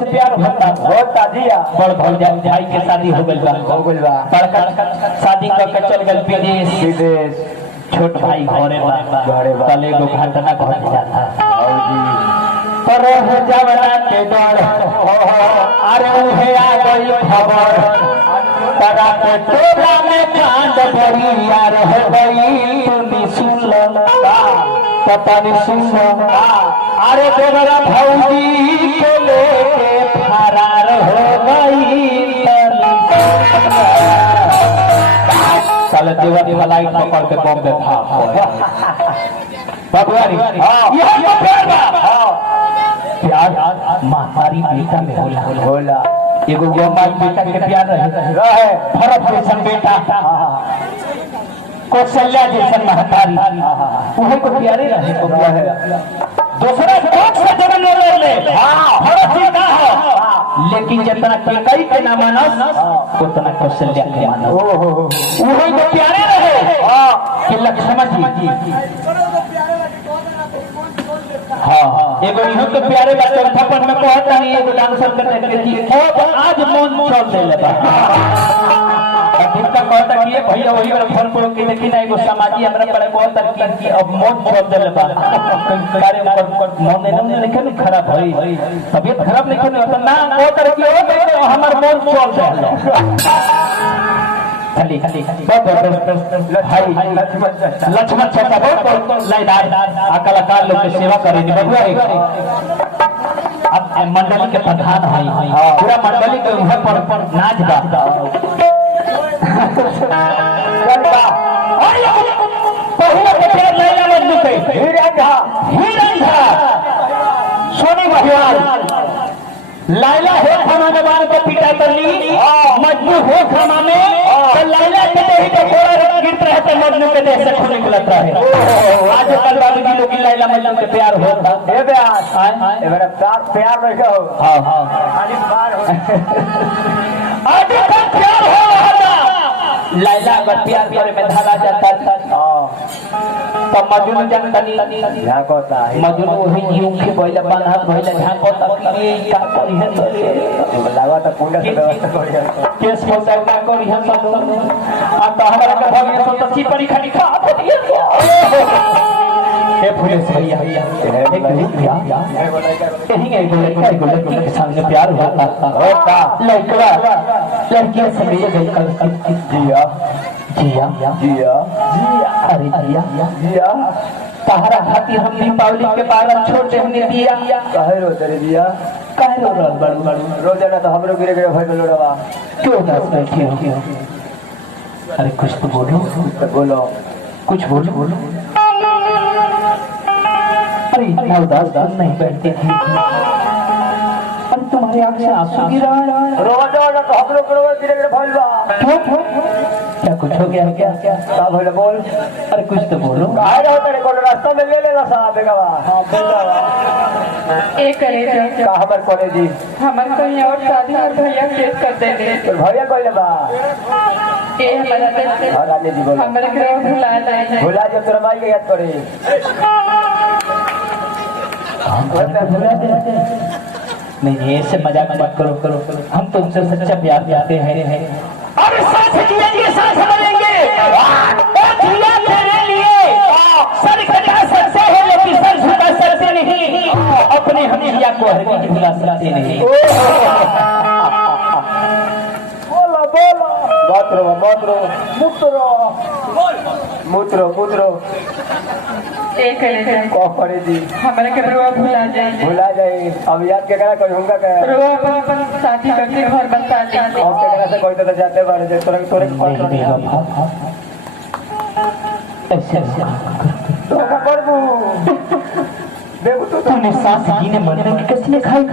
प्यार होता दिया बड़ भाई के शादी हो गइल बा शादी करके चल गइल विदेश छोट भाई घरे बा तले गो घटना घट जाता पर जवना के डर अरे उहे आ गई खबर तरा के टोला में कांड भरी यार हो गई तू सुन लो पता नहीं सुन अरे देवरा भौजी के लेके फरार हो गई साले देवा लाइट पकड़ के बम में भगवानी यह प्यार मातारी बेटा में होला एगो गोमाई बेटा के प्यार रहे भरत जैसन बेटा कौशल्या जैसन महतारी उहे को प्यारे रहे को प्यारे दूसरा कोट से जन्म ले भरत जी का हो लेकिन जितना कई के ना मानस उतना कौशल्या के मानस उहे को प्यारे रहे कि लक्ष्मण जी हाँ एगो इहो तो प्यारे बात थप्पड़ में कहता नहीं एगो डांसर करने के लिए खूब आज मन चल देले बा जिनका कहता कि भैया वही वाला फोन पर के देखी ना एगो समाजी हमरा पर कहता कि अब मन चल देले बा कार्य पर मन नहीं लेकिन खराब भई तबीयत खराब लेकिन ना कहता कि ओ हमर मन चल देले खाली भाई लक्ष्मण चाचा बहुत लाइदार कलाकार लोग की सेवा करेंगे अब मंडली के प्रधान है पूरा मंडली के ऊपर पर नाच गा सोनी महिवाल लाइला हो खाना में बाल को पिटा तली मजनू हो खाना में तो लाइला के देही के कोड़ा गिरत रहे तो मजनू के देह से खून निकलत रहे आज कल वाली की लोग लाइला मजनू के प्यार होता ए प्यार ए मेरा प्यार नहीं कहो हां हां खाली प्यार हो आज कल प्यार हो रहा था लाइला अगर प्यार करे में धारा जाता था तो मजनू जनतनी झांकोता है मजनू वही यूं के बोले बांधत भइले झांकोता कि का करी है तो लावा त कुंडा से व्यवस्था करिया केस होता का करी है सब आ तो हमरा के भगिया सब तसी पड़ी खाली खा दिए ए पुलिस भैया एक भैया यही एगो लड़का के सामने प्यार होता लड़का लड़की से मिल गई जिया जिया जिया जिया अरे जिया जिया तहरा खातिर हम दीपावली के बारह छोटे हमने दिया काहे रो तेरे दिया काहे रो बड़ू रोजाना तो हमरो गिरे गिरे भइल लोड़वा क्यों उदास बैठे हो अरे कुछ तो बोलो कुछ बोलो अरे इतना उदास नहीं बैठते थे अरे तुम्हारी आंख से आंसू गिरा रोजाना तो हमरो गिरे गिरे भइल बा क्या कुछ हो गया क्या क्या बोले बोल अरे कुछ तो बोलो काहे रहो तेरे को रास्ता में ले लेना साहब बेगवा हां बेगवा एक करे का हमर कॉलेज जी हमर कहीं और शादी और भैया केस कर देंगे तो भैया कोई बा ए हमारा रानी जी बोलो हमरे के भुला जो तेरा माई के याद करे भुला दे नहीं ऐसे मजाक मत करो हम तुमसे सच्चा प्यार करते हैं और साथ जिएंगे साथ मरेंगे जिया तेरे लिए सर कटा सकते हैं लेकिन सर झुका सकते नहीं अपने हमेशा को हरगिज भुला सकते नहीं बोलो मूत्रो एक को करे जी हमरा के भुला जाए अब याद के करा कोई होगा के अपन साथी करके घर बता ले अब के करा से कोई तो जाते बारे जे तोरे ऐसे तो करबू देखो तो तूने सांस जीने मरने की किसने खाई